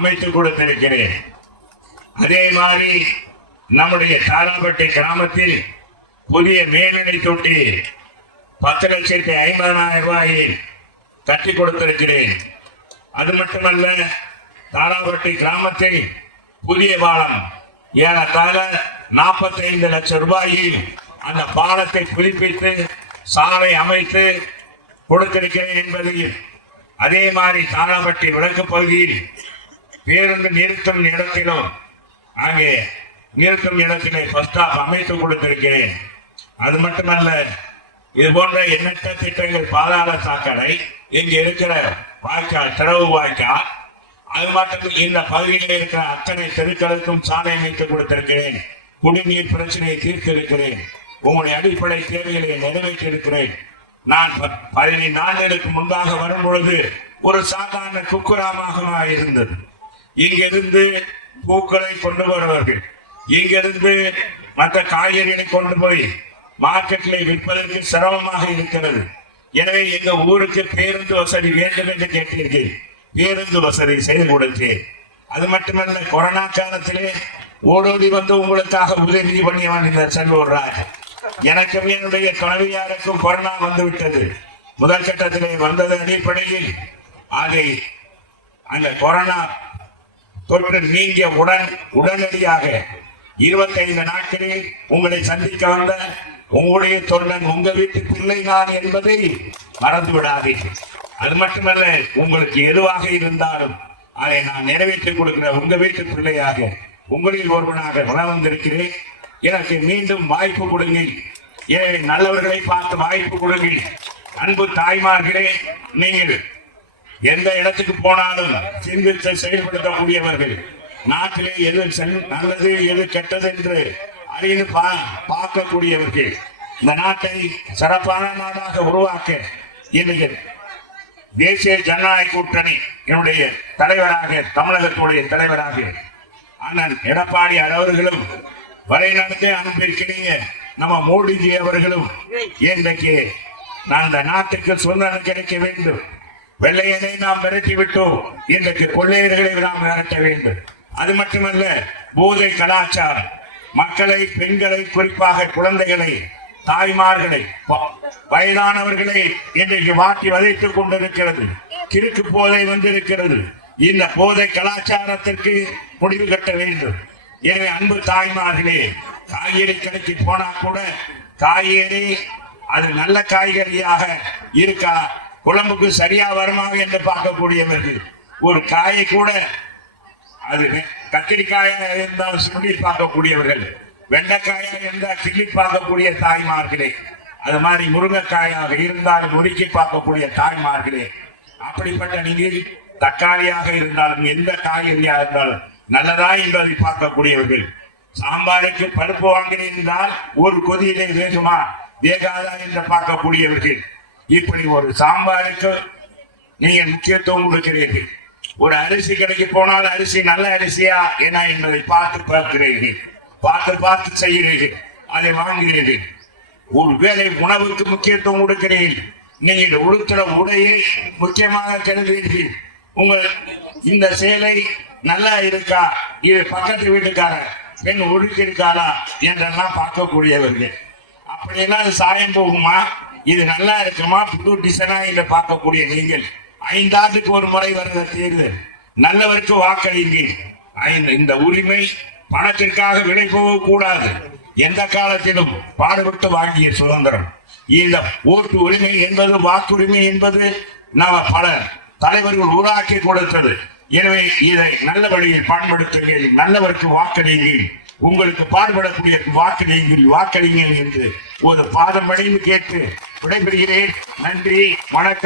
அமைத்துக் கொடுத்திருக்கிறேன். அதே மாதிரி நம்முடைய தாராபட்டி கிராமத்தில் புதிய மேல்நிலை தொட்டி 10,50,000 ரூபாயில் கட்டி கொடுத்திருக்கிறேன். அது மட்டுமல்ல, தாராபட்டி கிராமத்தில் புதிய பாலம் ஏறத்தாழ 45 லட்சம் ரூபாயில் அந்த பாலத்தை புதுப்பித்து சாலை அமைத்து கொடுத்திருக்கிறேன் என்பதையும், அதே மாதிரி தாராபட்டி விளக்கு பகுதியில் பேருந்து நிறுத்தும் இடத்திலும் அங்கே நிறுத்தும் இடத்திலே பஸ் ஸ்டாப் அமைத்து கொடுத்திருக்கிறேன். அது மட்டுமல்ல, இது போன்ற எண்ணற்ற திட்டங்கள், பாதாள சாக்கடை, இங்கு இருக்கிற வாய்க்கால், திறவு வாய்க்கால், அது மட்டும் இந்த பகுதியில் இருக்கிற அத்தனை தெருக்களுக்கும் சாலை அமைத்து கொடுத்திருக்கிறேன். குடிநீர் பிரச்சனையை தீர்த்திருக்கிறேன். உங்களுடைய அடிப்படை தேவைகளை நிறைவேற்றியிருக்கிறேன். நான் 15 ஆண்டுகளுக்கு முன்பாக வரும்பொழுது ஒரு சாதாரண குக்கிராமமாக இருந்தது. இங்கிருந்து பூக்களை கொண்டு வருவார்கள், இங்கிருந்து மற்ற காய்கறிகளை கொண்டு போய் மார்க்கெட்டில் விற்பதற்கு சிரமமாக இருக்கிறது. எனவே எங்க ஊருக்கு பேருந்து வசதி வேண்டும் என்று கேட்டீர்கள். பேருந்து வசதி செய்து கொடுத்தேன். அது மட்டுமல்ல, கொரோனா காலத்திலே ஓடோடி வந்து உங்களுக்காக உதவி பண்ணியவன் இந்த செல்வூர் ராஜ். எனக்கும் என்னுடைய துணைவியாருக்கும் கொரோனா வந்துவிட்டது. முதல் கட்டத்திலே வந்தது அடிப்படையில் அதை அந்த கொரோனா தொற்று நீங்கிய உடனடியாக 25 நாட்களில் உங்களை சந்திக்க வந்த உங்களுடைய தொண்டன் உங்க வீட்டு பிள்ளை நான் என்பதை மறந்து விடாதீர்கள். அது மட்டுமல்ல, உங்களுக்கு எதுவாக இருந்தாலும் அதை நான் நிறைவேற்றிக் கொடுக்கிற உங்க வீட்டு பிள்ளையாக, உங்களில் ஒருவனாக வந்திருக்கிறேன். எனக்கு மீண்டும் வாய்ப்பு கொடுங்கள். எனவே நல்லவர்களை பார்த்து வாய்ப்பு கொடுங்கள். அன்பு தாய்மார்களே, நீங்கள் எந்த இடத்துக்கு போனாலும் சிந்தித்து செயல்படுத்தக்கூடியவர்கள், நாட்டிலே எது நல்லது எது கெட்டது என்று அறிந்து பார்க்கக்கூடியவர்கள், இந்த நாட்டை சிறப்பான நாடாக உருவாக்க இன்னைக்கு தேசிய ஜனநாயக கூட்டணி என்னுடைய தலைவராக, தமிழகத்துடைய தலைவராக அண்ணன் எடப்பாடி அவர்களும் வரைநடத்தி அனுப்பியிருக்கிறீங்க. நம்ம மோடிஜி அவர்களும் இன்றைக்கு அந்த நாட்டுக்கு சுதந்திரம் கிடைக்க வேண்டும். வெள்ளையனை நாம் விரட்டி விட்டோம், இன்றைக்கு கொள்ளையர்களை நாம் விரட்ட வேண்டும். அது மட்டுமல்ல, போதை கலாச்சாரம் மக்களை, பெண்களை, குறிப்பாக குழந்தைகளை, தாய்மார்களை, வயதானவர்களை இன்றைக்கு வாட்டி வதைத்துக் கொண்டிருக்கிறது. கிறுக்கு போதை வந்திருக்கிறது. இந்த போதை கலாச்சாரத்திற்கு முடிவு கட்ட வேண்டும். எனவே அன்பு தாய்மார்களே, காய்கறி கடைக்கு போனா கூட காய்கறி அது நல்ல காய்கறியாக இருக்கா, குழம்புக்கு சரியா வருமா என்று பார்க்கக்கூடியவர்கள். ஒரு காயை கூட அது கத்திரிக்காயா இருந்தால் சுண்டி பார்க்கக்கூடியவர்கள், வெண்டைக்காயா இருந்தால் கிள்ளி பார்க்கக்கூடிய தாய்மார்களே, அது மாதிரி முருங்கைக்காயாக இருந்தால் நொறுக்கி பார்க்கக்கூடிய தாய்மார்களே, அப்படிப்பட்ட நீங்கள் தக்காளியாக இருந்தாலும் எந்த காய்கறியாக இருந்தாலும் நல்லதா என்பதை பார்க்கக்கூடியவர்கள், சாம்பாருக்கு பருப்பு வாங்கினால் ஒரு கொதியிலே வேகுமா வேகாதா என்று பார்க்கக்கூடியவர்கள், இப்படி ஒரு சாம்பாருக்கு நீங்கள் முக்கியத்துவம் கொடுக்கிறீர்கள். ஒரு அரிசி கடைக்கு போனால் அரிசி நல்ல அரிசியா என்ன என்பதை பார்த்து பார்க்கிறீர்கள், பார்த்து செய்கிறீர்கள், அதை வாங்குகிறீர்கள். ஒரு வேளை உணவுக்கு முக்கியத்துவம் கொடுக்கிறீர்கள். நீங்கள் உடுத்துற உடையை முக்கியமாக கருதுகிறீர்கள். உங்கள் இந்த சேலை நல்லா இருக்கா, இது பக்கத்து வீட்டுக்கார பெண் உடுத்திருக்காளா என்றெல்லாம் பார்க்கக்கூடியவர்கள். அப்படியெல்லாம் அது சாயம் போகுமா, இது நல்லா இருக்குமா, புது டிசைனா என்று பார்க்கக்கூடிய நீங்கள் 5 ஆண்டுக்கு ஒரு முறை வருகிற தேர்தல், நல்லவருக்கு வாக்களிங்கள். இந்த உரிமை பணத்திற்காக விலை போக கூடாது. எந்த காலத்திலும் பாடுபட்டு வாங்கிய சுதந்திரம். இந்த ஓட்டு உரிமை என்பது, வாக்குரிமை என்பது நாம பல தலைவர்கள் உருவாக்கி கொடுத்தது. எனவே இதை நல்ல வழியில் பயன்படுத்துங்கள், நல்லவருக்கு வாக்களிங்கள், உங்களுக்கு பாடுபடக்கூடிய வாக்களிங்கள் என்று ஒரு பாதம் அடைந்து கேட்டு விடைபெறுகிறேன். நன்றி, வணக்கம்.